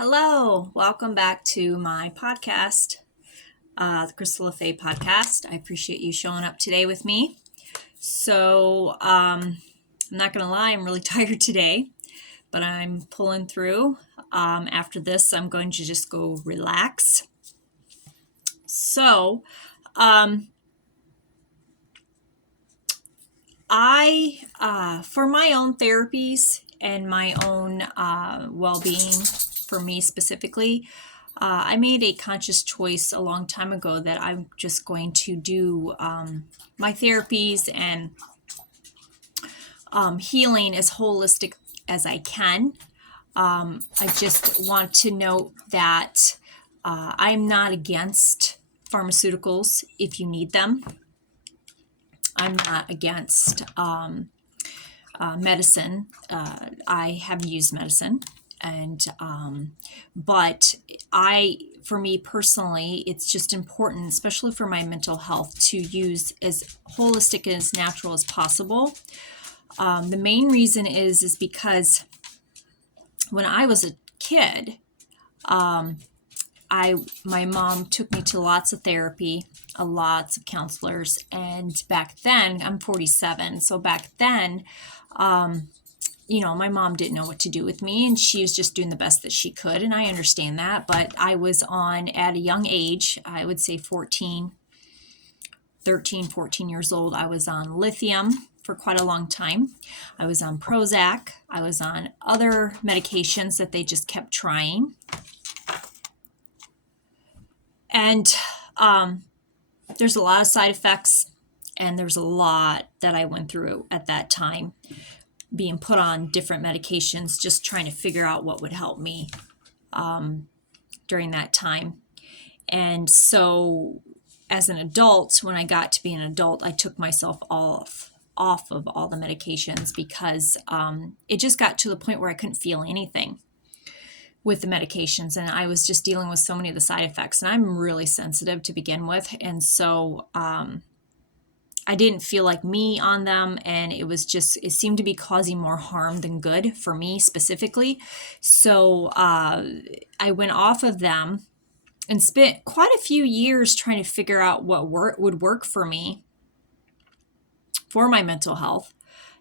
Hello, welcome back to my podcast, the Crystal Faye podcast. I appreciate you showing up today with me. So, I'm not going to lie, I'm really tired today, but I'm pulling through. After this, I'm going to just go relax. So, for my own therapies and my own well-being, for me specifically, I made a conscious choice a long time ago that I'm just going to do my therapies and healing as holistic as I can. I just want to note that I'm not against pharmaceuticals if you need them. I'm not against medicine. I have used medicine, and but for me personally, it's just important, especially for my mental health, to use as holistic and as natural as possible. The main reason is because when I was a kid, my mom took me to lots of therapy, lots of counselors, and back then, I'm 47, so back then, my mom didn't know what to do with me, and she was just doing the best that she could, and I understand that, but I was on, at a young age, I would say 13 years old, I was on lithium for quite a long time. I was on Prozac. I was on other medications that they just kept trying. And there's a lot of side effects, and there's a lot that I went through at that time, being put on different medications, just trying to figure out what would help me during that time. And so as an adult, when I got to be an adult, I took myself off of all the medications because it just got to the point where I couldn't feel anything with the medications, and I was just dealing with so many of the side effects, and I'm really sensitive to begin with, and so I didn't feel like me on them, and it seemed to be causing more harm than good for me specifically. So I went off of them and spent quite a few years trying to figure out what would work for me for my mental health.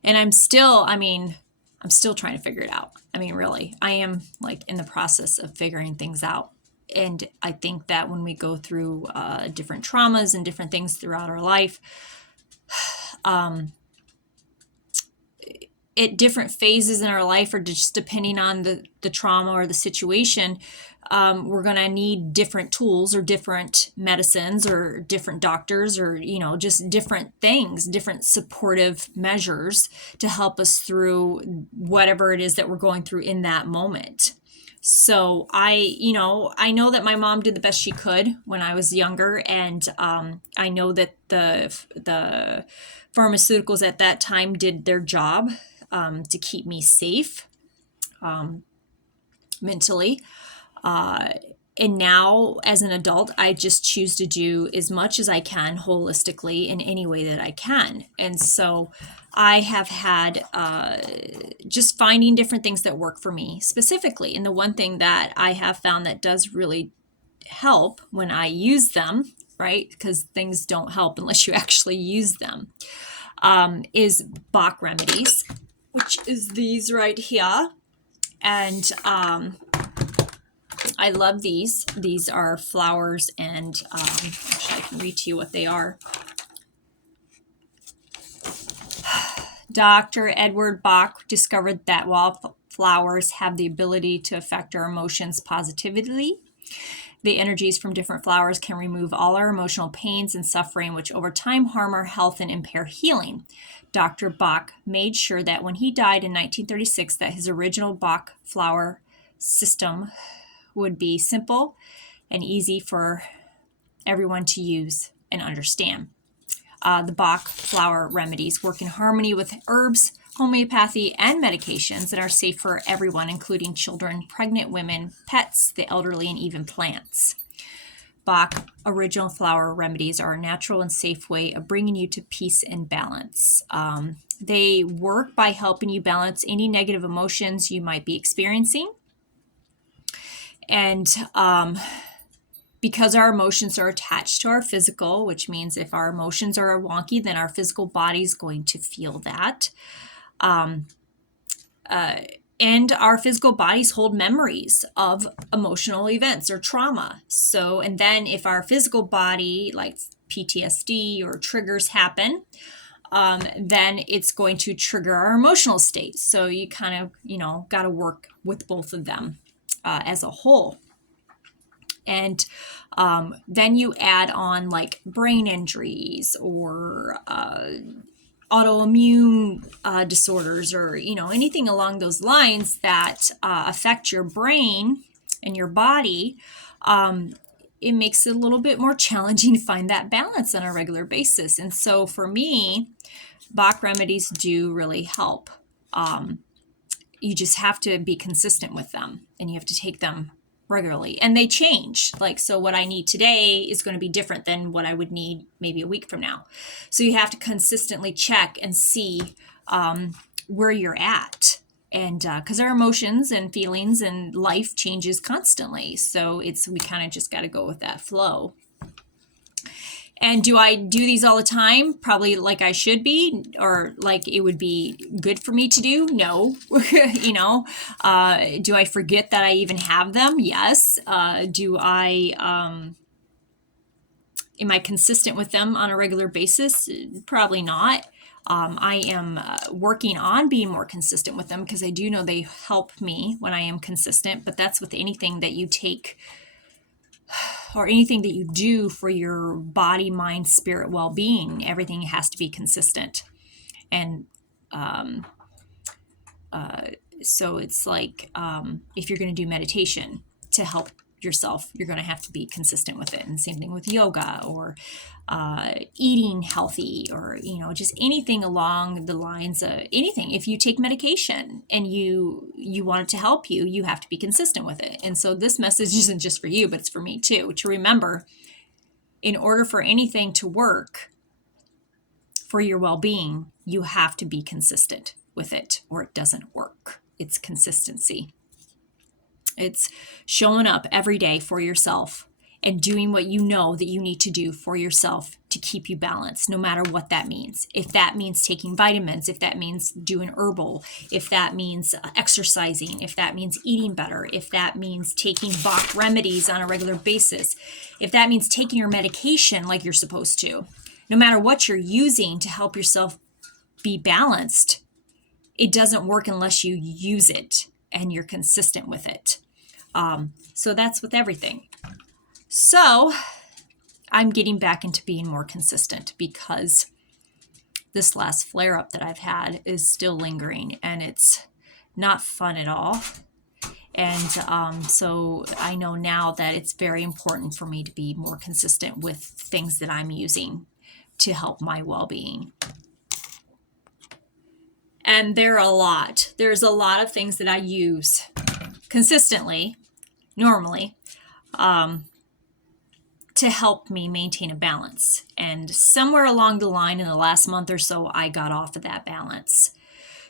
And I'm still trying to figure it out. I mean, really, I am like in the process of figuring things out. And I think that when we go through different traumas and different things throughout our life, at different phases in our life, or just depending on the trauma or the situation, we're going to need different tools or different medicines or different doctors or, just different things, different supportive measures to help us through whatever it is that we're going through in that moment. So I know that my mom did the best she could when I was younger, and I know that the pharmaceuticals at that time did their job to keep me safe mentally. And now, as an adult, I just choose to do as much as I can holistically in any way that I can. And so I have had just finding different things that work for me specifically. And the one thing that I have found that does really help when I use them, right, because things don't help unless you actually use them, is Bach Remedies, which is these right here. And I love these. These are flowers, and actually I can read to you what they are. Dr. Edward Bach discovered that wildflowers have the ability to affect our emotions positively. The energies from different flowers can remove all our emotional pains and suffering, which over time harm our health and impair healing. Dr. Bach made sure that when he died in 1936, that his original Bach flower system would be simple and easy for everyone to use and understand. The Bach flower remedies work in harmony with herbs, homeopathy, and medications that are safe for everyone, including children, pregnant women, pets, the elderly, and even plants. Bach original flower remedies are a natural and safe way of bringing you to peace and balance. They work by helping you balance any negative emotions you might be experiencing. And because our emotions are attached to our physical, which means if our emotions are wonky, then our physical body is going to feel that. And our physical bodies hold memories of emotional events or trauma. So, and then if our physical body, like PTSD or triggers happen, then it's going to trigger our emotional state. So you kind of, got to work with both of them as a whole. And then you add on like brain injuries or autoimmune disorders or anything along those lines that affect your brain and your body. It makes it a little bit more challenging to find that balance on a regular basis. And so for me, Bach remedies do really help. You just have to be consistent with them, and you have to take them regularly, and they change. Like, so what I need today is going to be different than what I would need maybe a week from now. So you have to consistently check and see where you're at. And because our emotions and feelings and life changes constantly. So we kind of just got to go with that flow. And do I do these all the time? Probably like I should be, or like it would be good for me to do? No. Do I forget that I even have them? Yes. Am I consistent with them on a regular basis? Probably not. I am working on being more consistent with them because I do know they help me when I am consistent, but that's with anything that you take or anything that you do for your body, mind, spirit, well-being. Everything has to be consistent. And so it's like if you're going to do meditation to help yourself, you're going to have to be consistent with it. And same thing with yoga or eating healthy, or just anything along the lines of anything. If you take medication and you want it to help you, you have to be consistent with it. And so this message isn't just for you, but it's for me too, to remember, in order for anything to work for your well-being, you have to be consistent with it, or it doesn't work. It's consistency. It's showing up every day for yourself and doing what you know that you need to do for yourself to keep you balanced, no matter what that means. If that means taking vitamins, if that means doing herbal, if that means exercising, if that means eating better, if that means taking Bach remedies on a regular basis, if that means taking your medication like you're supposed to, no matter what you're using to help yourself be balanced, it doesn't work unless you use it and you're consistent with it. So that's with everything. So I'm getting back into being more consistent because this last flare-up that I've had is still lingering, and it's not fun at all. And so I know now that it's very important for me to be more consistent with things that I'm using to help my well-being. And there are a lot. There's a lot of things that I use consistently, normally, to help me maintain a balance. And somewhere along the line in the last month or so, I got off of that balance.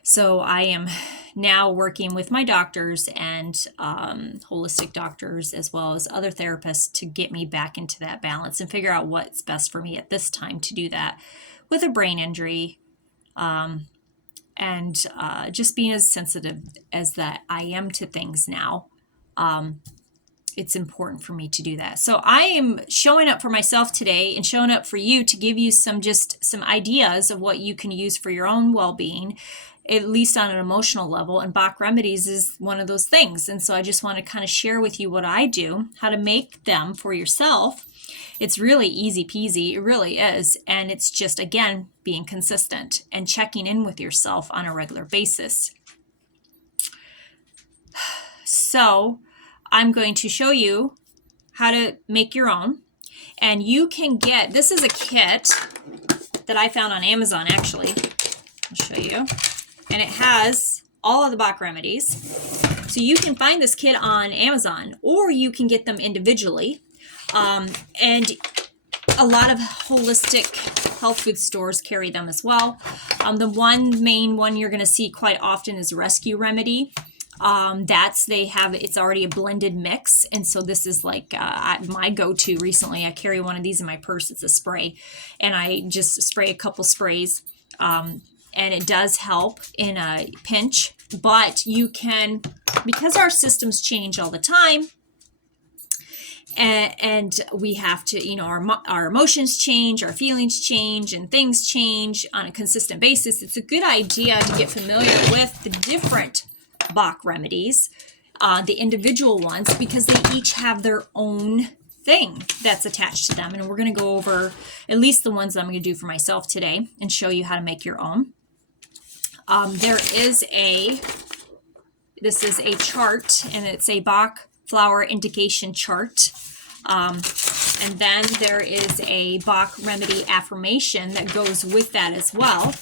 So I am now working with my doctors and holistic doctors, as well as other therapists, to get me back into that balance and figure out what's best for me at this time to do that with a brain injury. And just being as sensitive as that I am to things now, it's important for me to do that. So I am showing up for myself today and showing up for you to give you some ideas of what you can use for your own well-being, at least on an emotional level. And Bach Remedies is one of those things. And so I just want to kind of share with you what I do, how to make them for yourself. It's really easy peasy. It really is. And it's just, again, being consistent and checking in with yourself on a regular basis. So I'm going to show you how to make your own. And you can get, this is a kit that I found on Amazon, actually. I'll show you. And it has all of the Bach remedies. So you can find this kit on Amazon, or you can get them individually. And a lot of holistic health food stores carry them as well. The main one you're going to see quite often is Rescue Remedy. It's already a blended mix. And so this is like my go-to recently. I carry one of these in my purse. It's a spray, and I just spray a couple sprays. And it does help in a pinch, but you can, because our systems change all the time, and we have to, our emotions change, our feelings change, and things change on a consistent basis. It's a good idea to get familiar with the different Bach remedies, the individual ones, because they each have their own thing that's attached to them. And we're going to go over at least the ones that I'm going to do for myself today and show you how to make your own. This is a chart, and it's a Bach flower indication chart. And then there is a Bach remedy affirmation that goes with that as well,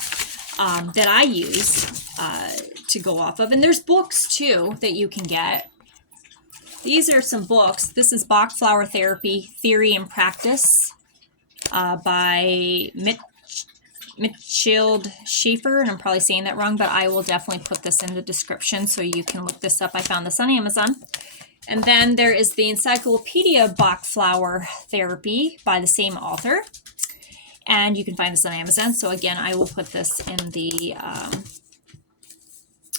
that I use to go off of. And there's books too that you can get. These are some books. This is Bach Flower Therapy, Theory and Practice by Mechthild Scheffer, and I'm probably saying that wrong, but I will definitely put this in the description so you can look this up. I found this on Amazon. And then there is the Encyclopedia Bach Flower Therapy by the same author, and you can find this on Amazon. So again, I will put this in the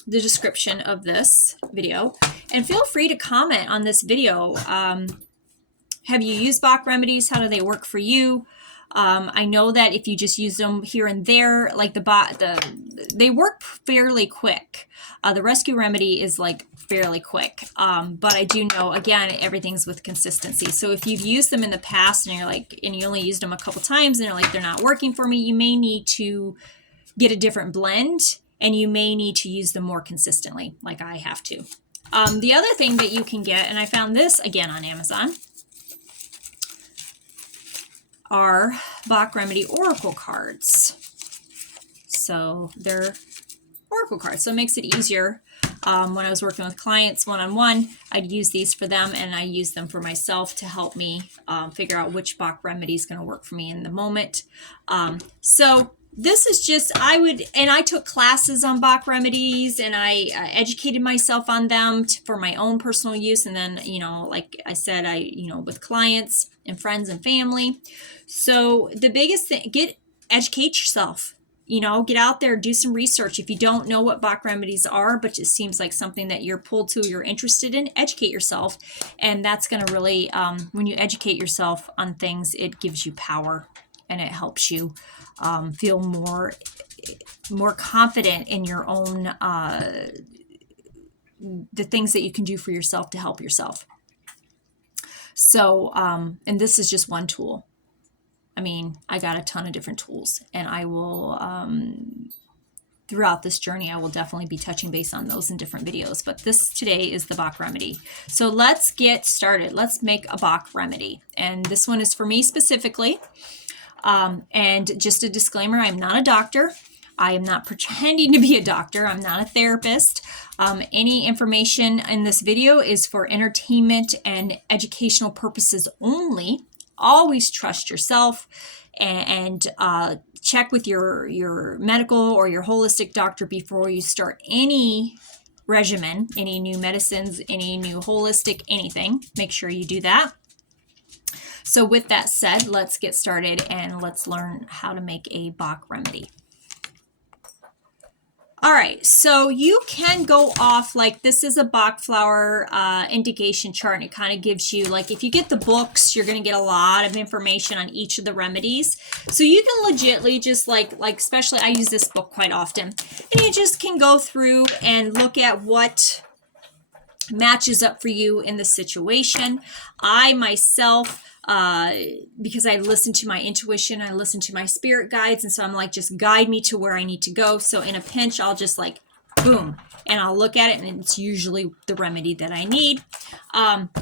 description of this video, and feel free to comment on this video. Have you used Bach remedies? How do they work for you? I know that if you just use them here and there, like they work fairly quick. The rescue remedy is like fairly quick. But I do know, again, everything's with consistency. So if you've used them in the past and you only used them a couple times and you're like, they're not working for me, you may need to get a different blend, and you may need to use them more consistently, like I have to. The other thing that you can get, and I found this again on Amazon, are Bach Remedy Oracle cards. So they're Oracle cards, so it makes it easier. When I was working with clients one-on-one, I'd use these for them, and I use them for myself to help me figure out which Bach remedy is going to work for me in the moment. So this is just, I took classes on Bach remedies, and I educated myself on them for my own personal use. And then, like I said, with clients and friends and family. So the biggest thing, educate yourself, get out there, do some research. If you don't know what Bach remedies are, but it seems like something that you're pulled to, you're interested in, educate yourself. And that's going to really, when you educate yourself on things, it gives you power, and it helps you feel more confident in your own, the things that you can do for yourself to help yourself. So, and this is just one tool. I mean, I got a ton of different tools, and I will, throughout this journey, I will definitely be touching base on those in different videos. But this today is the Bach remedy. So let's get started. Let's make a Bach remedy. And this one is for me specifically. And just a disclaimer, I'm not a doctor. I am not pretending to be a doctor. I'm not a therapist. Any information in this video is for entertainment and educational purposes only. Always trust yourself, and check with your medical or your holistic doctor before you start any regimen, any new medicines, any new holistic anything. Make sure you do that. So with that said, let's get started and let's learn how to make a Bach remedy. All right, so you can go off, like this is a Bach flower indication chart, and it kind of gives you, like if you get the books, you're going to get a lot of information on each of the remedies. So you can legitly just like especially I use this book quite often, and you just can go through and look at what matches up for you in the situation. I myself, because I listen to my intuition, I listen to my spirit guides, and so I'm like, just guide me to where I need to go. So in a pinch, I'll just like, boom, and I'll look at it, and it's usually the remedy that I need.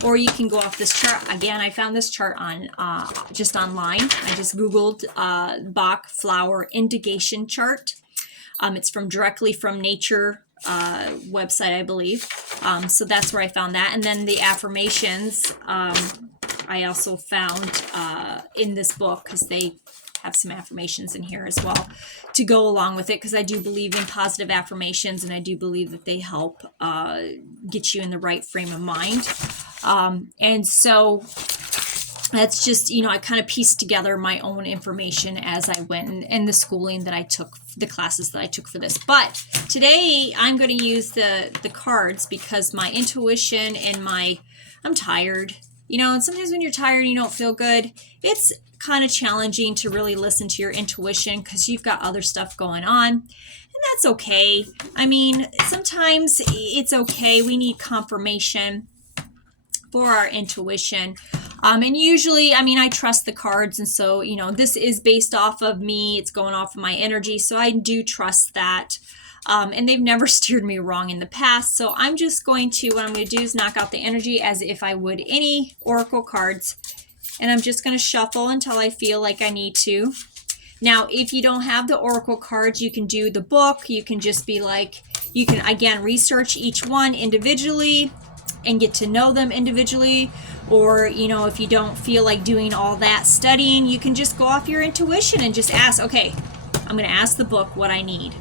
Or you can go off this chart. Again, I found this chart on just online. I just Googled Bach flower indication chart. It's directly from Nature website, I believe. So that's where I found that. And then the affirmations, I also found in this book, because they have some affirmations in here as well to go along with it, because I do believe in positive affirmations, and I do believe that they help get you in the right frame of mind. And so that's just, I kind of pieced together my own information as I went, and the schooling that I took, the classes that I took for this. But today I'm going to use the cards, because my intuition and I'm tired, and sometimes when you're tired and you don't feel good, it's kind of challenging to really listen to your intuition because you've got other stuff going on. And that's okay. I mean, sometimes it's okay. We need confirmation for our intuition. And usually, I trust the cards. And so, this is based off of me. It's going off of my energy. So I do trust that. And they've never steered me wrong in the past. So I'm just what I'm going to do is knock out the energy as if I would any oracle cards. And I'm just going to shuffle until I feel like I need to. Now, if you don't have the oracle cards, you can do the book. You can just be like, you can, again, research each one individually and get to know them individually. Or, if you don't feel like doing all that studying, you can just go off your intuition and just ask, okay, I'm going to ask the book what I need.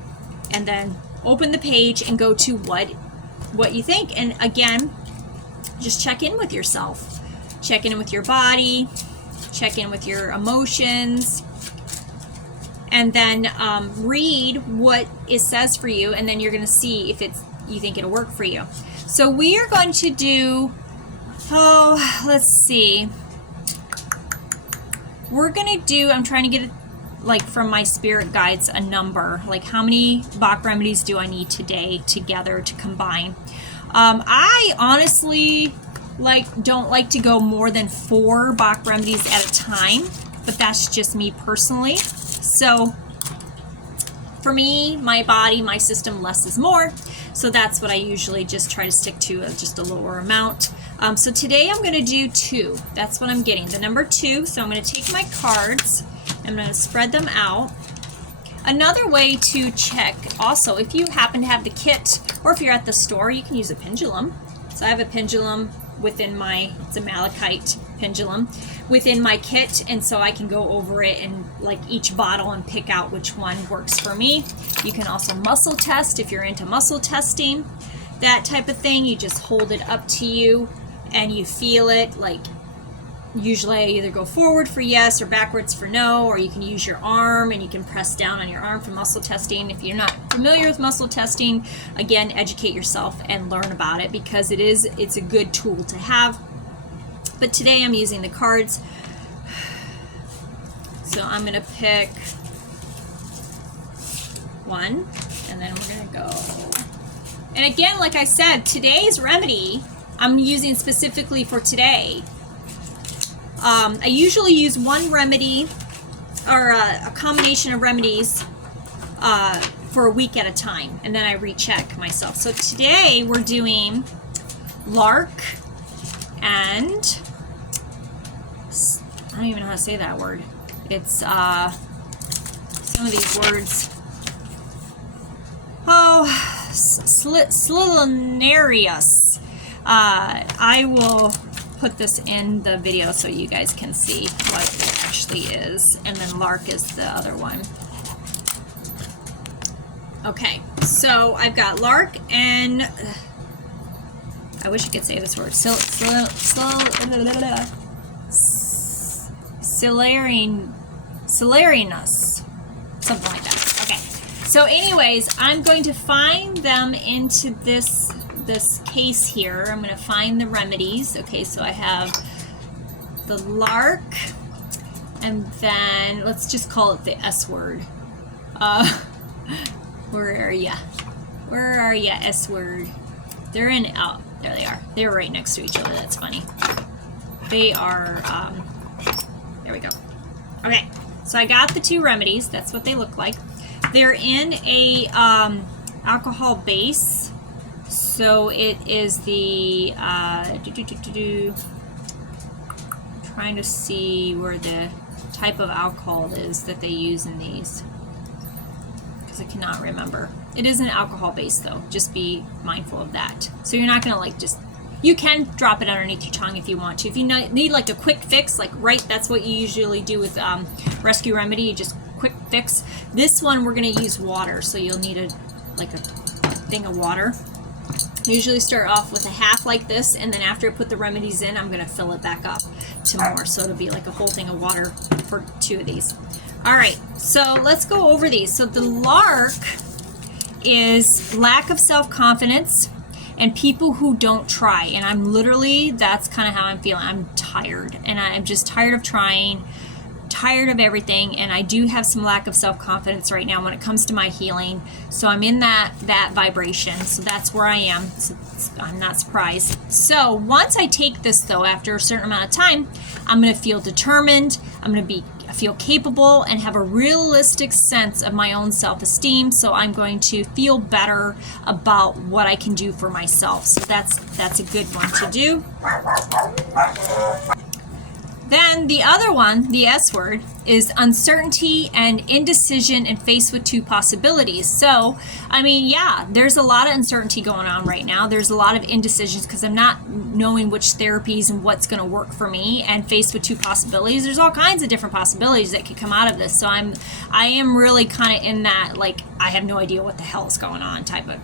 And then open the page and go to what you think. And again, just check in with yourself. Check in with your body. Check in with your emotions. And then read what it says for you. And then you're going to see if you think it'll work for you. So we are going to do, let's see. We're going to do, I'm trying to get from my spirit guides, a number, like how many Bach remedies do I need today together to combine. I honestly don't like to go more than 4 Bach remedies at a time, but that's just me personally. So for me, my body, my system, less is more. So that's what I usually just try to stick to, just a lower amount. So today I'm going to do 2. That's what I'm getting, the number 2. So I'm going to take my cards. I'm going to spread them out. Another way to check, also, if you happen to have the kit, or if you're at the store, you can use a pendulum. So I have a pendulum within it's a malachite pendulum within my kit, and so I can go over it and each bottle and pick out which one works for me. You can also muscle test if you're into muscle testing, that type of thing. You just hold it up to you and you feel it. Usually I either go forward for yes or backwards for no, or you can use your arm and you can press down on your arm for muscle testing. If you're not familiar with muscle testing, again, educate yourself and learn about it, because it's a good tool to have. But today I'm using the cards. So I'm going to pick 1, and then we're going to go. And again, like I said, today's remedy I'm using specifically for today. I usually use one remedy or a combination of remedies for a week at a time, and then I recheck myself. So today we're doing Larch and I don't even know how to say that word. It's some of these words. Scleranthus. I will put this in the video so you guys can see what it actually is. And then Larch is the other one. Okay, so I've got Larch and I wish I could say this word. Scleranthus. Something like that. Okay. So anyways, I'm going to find them into this case here. I'm going to find the remedies. Okay, so I have the Larch, and then let's just call it the S word. Where are ya? Where are ya, S word? They're in, oh, there they are. They're right next to each other. That's funny. They are, there we go. Okay, so I got the 2 remedies. That's what they look like. They're in a alcohol base. So it is the, trying to see where the type of alcohol is that they use in these, because I cannot remember. It is an alcohol base though, just be mindful of that. So you're not going to just You can drop it underneath your tongue if you want to. If you need like a quick fix, like that's what you usually do with Rescue Remedy, you just quick fix. This one we're going to use water, so you'll need a thing of water. I usually start off with a half like this, and then after I put the remedies in, I'm going to fill it back up to more, so it'll be like a whole thing of water for 2 of these. All right, so let's go over these. So the Larch is lack of self-confidence and people who don't try. And I'm literally, that's kind of how I'm feeling. I'm tired, and I'm just tired of trying, tired of everything, and I do have some lack of self-confidence right now when it comes to my healing. So I'm in that vibration. So that's where I am. So I'm not surprised. So once I take this, though, after a certain amount of time, I'm going to feel determined. I'm going to feel capable and have a realistic sense of my own self-esteem. So I'm going to feel better about what I can do for myself. So that's a good one to do. Then the other one, the S word, is uncertainty and indecision and faced with 2 possibilities. So, I mean, yeah, there's a lot of uncertainty going on right now. There's a lot of indecisions because I'm not knowing which therapies and what's going to work for me, and faced with 2 possibilities. There's all kinds of different possibilities that could come out of this. So I am really kind of in that, like, I have no idea what the hell is going on type of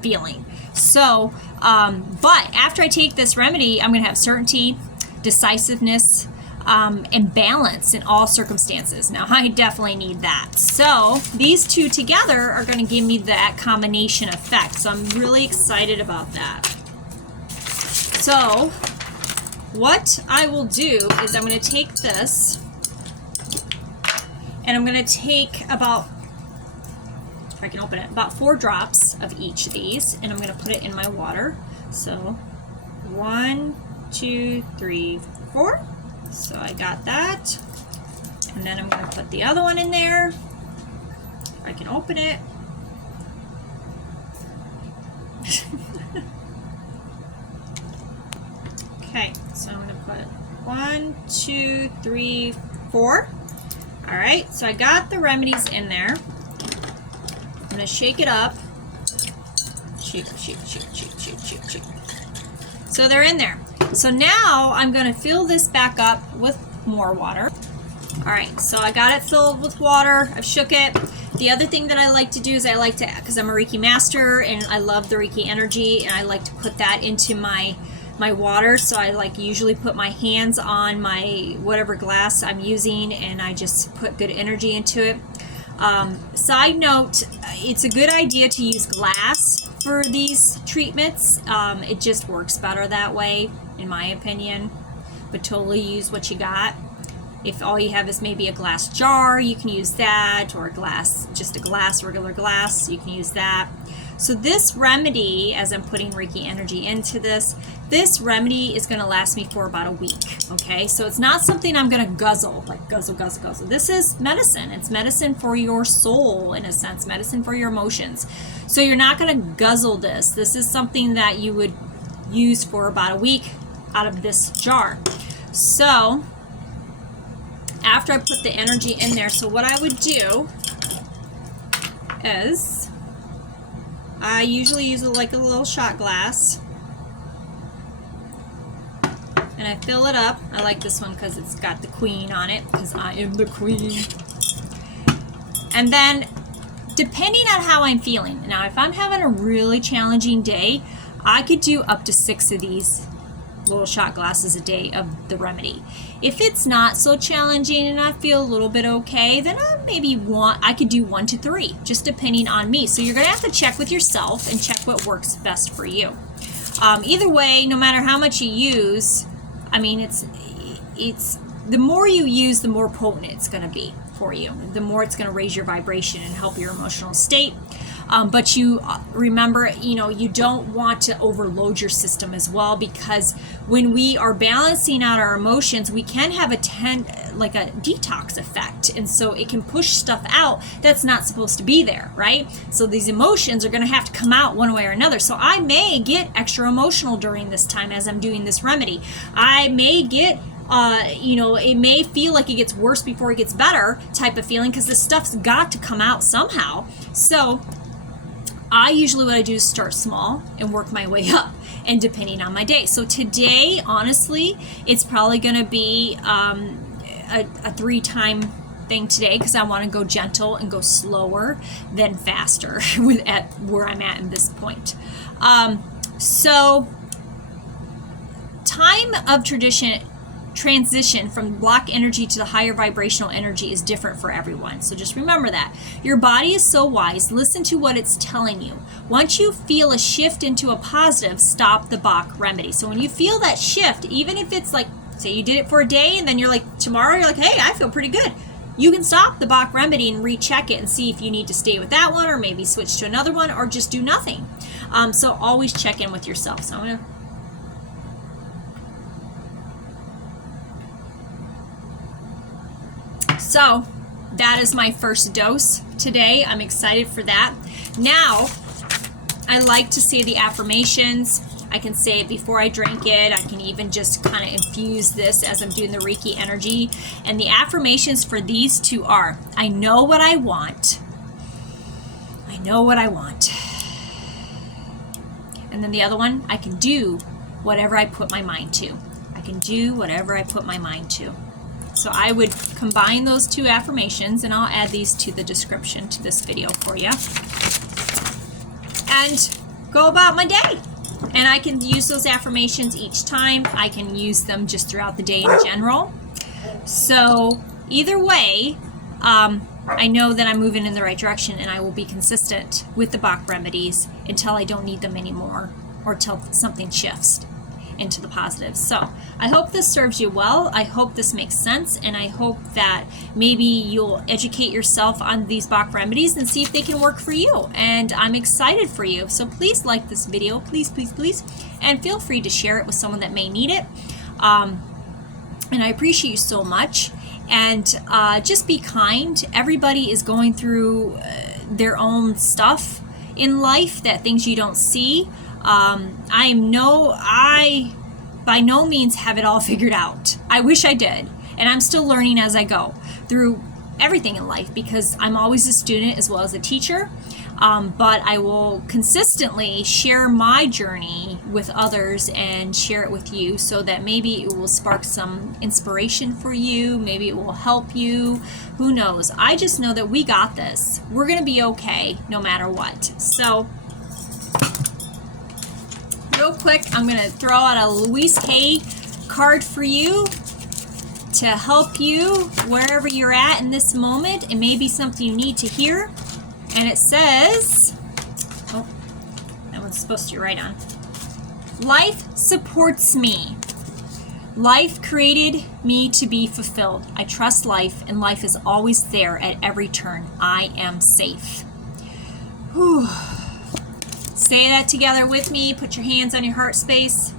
feeling. So, but after I take this remedy, I'm going to have certainty, decisiveness, and balance in all circumstances. Now, I definitely need that. So these 2 together are going to give me that combination effect. So I'm really excited about that. So what I will do is I'm going to take this, and I'm going to take about, if I can open it, about 4 drops of each of these, and I'm going to put it in my water. So 1, 2, 3, 4. So I got that. And then I'm going to put the other one in there. If I can open it. Okay, so I'm going to put 1, 2, 3, 4. All right, so I got the remedies in there. I'm going to shake it up. Shake. So they're in there. So now I'm going to fill this back up with more water. All right, so I got it filled with water. I've shook it. The other thing that I like to do is because I'm a Reiki master and I love the Reiki energy, and I like to put that into my water. So I usually put my hands on my whatever glass I'm using, and I just put good energy into it. Side note, it's a good idea to use glass for these treatments. It just works better that way, in my opinion, but totally use what you got. If all you have is maybe a glass jar, you can use that, or regular glass, you can use that. So this remedy, as I'm putting Reiki energy into this remedy is going to last me for about a week, okay? So it's not something I'm going to guzzle. This is medicine. It's medicine for your soul, in a sense, medicine for your emotions. So you're not going to guzzle this. This is something that you would use for about a week out of this jar. So after I put the energy in there, so what I would do is I usually use a little shot glass, and I fill it up. I like this one because it's got the queen on it, because I am the queen. And then, depending on how I'm feeling, now if I'm having a really challenging day, I could do up to 6 of these little shot glasses a day of the remedy. If it's not so challenging and I feel a little bit okay, then I could do 1 to 3, just depending on me. So you're going to have to check with yourself and check what works best for you. Either way, no matter how much you use, I mean, it's the more you use, the more potent it's going to be for you. The more it's going to raise your vibration and help your emotional state. But you remember, you don't want to overload your system as well, because when we are balancing out our emotions, we can have a detox effect. And so it can push stuff out that's not supposed to be there, right? So these emotions are going to have to come out one way or another. So I may get extra emotional during this time as I'm doing this remedy. I may get it may feel like it gets worse before it gets better type of feeling, because this stuff's got to come out somehow. So usually what I do is start small and work my way up, and depending on my day. So today, honestly, it's probably going to be a 3-time thing today, because I want to go gentle and go slower than faster at where I'm at this point. So time of transition from block energy to the higher vibrational energy is different for everyone. So just remember that. Your body is so wise. Listen to what it's telling you. Once you feel a shift into a positive, stop the Bach remedy. So when you feel that shift, even if it's like, say you did it for a day and then you're like, tomorrow you're like, hey, I feel pretty good. You can stop the Bach remedy and recheck it and see if you need to stay with that one or maybe switch to another one or just do nothing. So always check in with yourself. So I'm going to So that is my first dose today. I'm excited for that. Now, I like to say the affirmations. I can say it before I drink it. I can even just kind of infuse this as I'm doing the Reiki energy. And the affirmations for these two are, I know what I want. I know what I want. And then the other one, I can do whatever I put my mind to. I can do whatever I put my mind to. So I would combine those two affirmations, and I'll add these to the description to this video for you. And go about my day. And I can use those affirmations each time. I can use them just throughout the day in general. So either way, I know that I'm moving in the right direction, and I will be consistent with the Bach remedies until I don't need them anymore, or till something shifts into the positive. So I hope this serves you well. I hope this makes sense, and I hope that maybe you'll educate yourself on these Bach remedies and see if they can work for you. And I'm excited for you. So please like this video, please, please, please, and feel free to share it with someone that may need it. And I appreciate you so much. And just be kind. Everybody is going through their own stuff in life, that things you don't see. I by no means have it all figured out. I wish I did. And I'm still learning as I go through everything in life, because I'm always a student as well as a teacher. But I will consistently share my journey with others and share it with you, so that maybe it will spark some inspiration for you. Maybe it will help you. Who knows? I just know that we got this. We're going to be okay no matter what. So real quick, I'm going to throw out a Louise Hay card for you to help you wherever you're at in this moment. It may be something you need to hear. And it says, oh, that one's supposed to write on. Life supports me. Life created me to be fulfilled. I trust life, and life is always there at every turn. I am safe. Whew. Say that together with me. Put your hands on your heart space.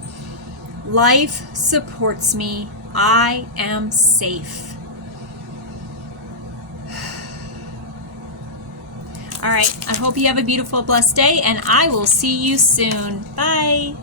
Life supports me. I am safe. All right, I hope you have a beautiful, blessed day, and I will see you soon. Bye.